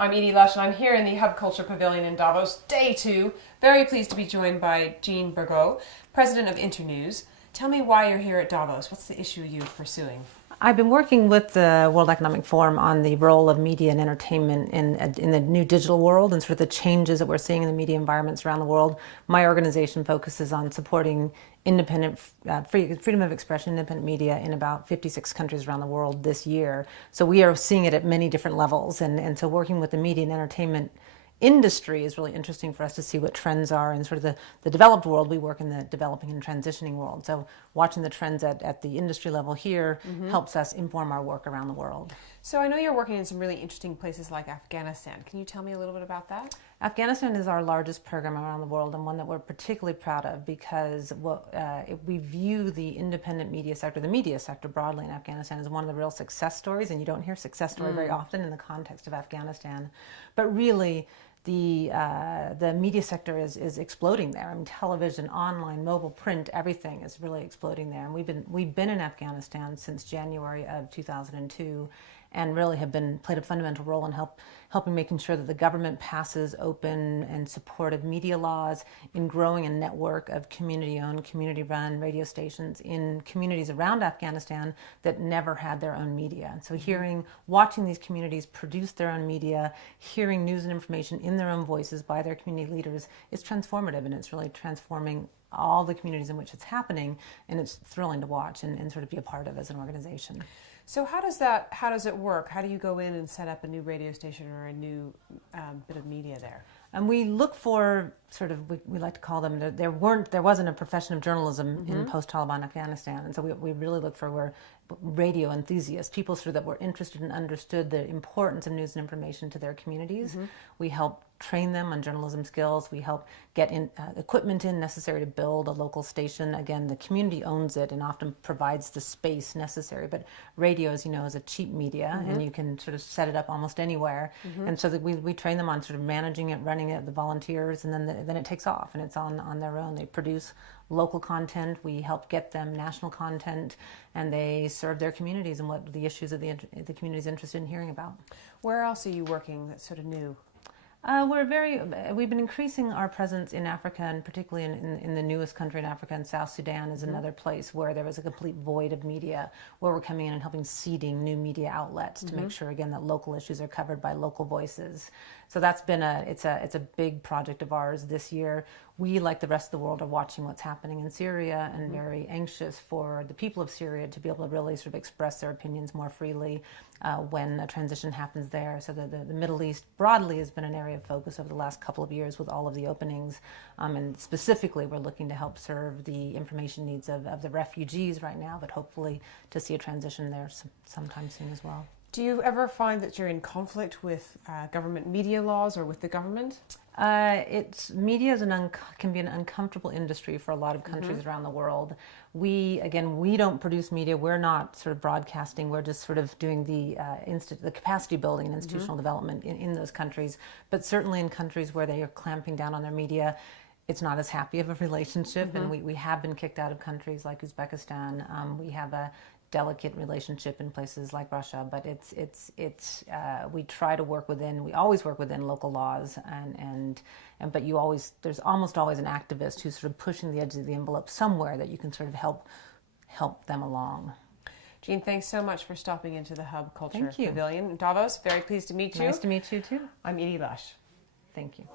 I'm Edie Lush, and I'm here in the Hub Culture Pavilion in Davos, day 2. Very pleased to be joined by Jeanne Bourgault, President of Internews. Tell me why you're here at Davos. What's the issue you're pursuing? I've been working with the World Economic Forum on the role of media and entertainment in the new digital world and sort of the changes that we're seeing in the media environments around the world. My organization focuses on supporting independent, freedom of expression, independent media in about 56 countries around the world this year. So we are seeing it at many different levels. And so working with the media and entertainment industry is really interesting for us to see what trends are in sort of the developed world. We work in the developing and transitioning world. So watching the trends at the industry level here helps us inform our work around the world. So I know you're working in some really interesting places like Afghanistan. Can you tell me a little bit about that? Afghanistan is our largest program around the world and one that we're particularly proud of because we view the independent media sector, the media sector broadly in Afghanistan, as one of the real success stories, and you don't hear success story very often in the context of Afghanistan. But really, the media sector is exploding there. I mean, television, online, mobile, print, everything is really exploding there. And we've been in Afghanistan since January of 2002, and really have played a fundamental role in helping making sure that the government passes open and supportive media laws, in growing a network of community-owned, community-run radio stations in communities around Afghanistan that never had their own media. And so watching these communities produce their own media, hearing news and information in their own voices by their community leaders is transformative, and it's really transforming all the communities in which it's happening, and it's thrilling to watch and sort of be a part of as an organization. So how does it work? How do you go in and set up a new radio station or a new bit of media there? And we look for we like to call them, there wasn't a profession of journalism in post-Taliban Afghanistan. And so we really look for radio enthusiasts, people that were interested and understood the importance of news and information to their communities. We help train them on journalism skills. We help get equipment necessary to build a local station. Again, the community owns it and often provides the space necessary. But radio, as you know, is a cheap media, and you can sort of set it up almost anywhere. And so that we train them on sort of managing it, running it, the volunteers, and then it takes off, and it's on their own. They produce local content. We help get them national content, and they serve their communities and what the issues of the community is interested in hearing about. Where else are you working that's sort of new? We've been increasing our presence in Africa, and particularly in the newest country in Africa, and South Sudan is another place where there was a complete void of media, where we're coming in and helping seeding new media outlets to make sure, again, that local issues are covered by local voices. So that's been it's a big project of ours this year. We, like the rest of the world, are watching what's happening in Syria and very anxious for the people of Syria to be able to really sort of express their opinions more freely when a transition happens there. So the Middle East broadly has been an area of focus over the last couple of years with all of the openings. And specifically, we're looking to help serve the information needs of the refugees right now, but hopefully to see a transition there sometime soon as well. Do you ever find that you're in conflict with government media laws or with the government? Media can be an uncomfortable industry for a lot of countries around the world. We don't produce media. We're not sort of broadcasting. We're just sort of doing the capacity building and institutional development in those countries. But certainly in countries where they are clamping down on their media, it's not as happy of a relationship. And we have been kicked out of countries like Uzbekistan. We have a delicate relationship in places like Russia, but we try to work within. We always work within local laws, but there's almost always an activist who's sort of pushing the edge of the envelope somewhere that you can sort of help them along. Jeanne, thanks so much for stopping into the Hub Culture Pavilion in Davos. Very pleased to meet you. Nice to meet you too. I'm Edie Lush. Thank you.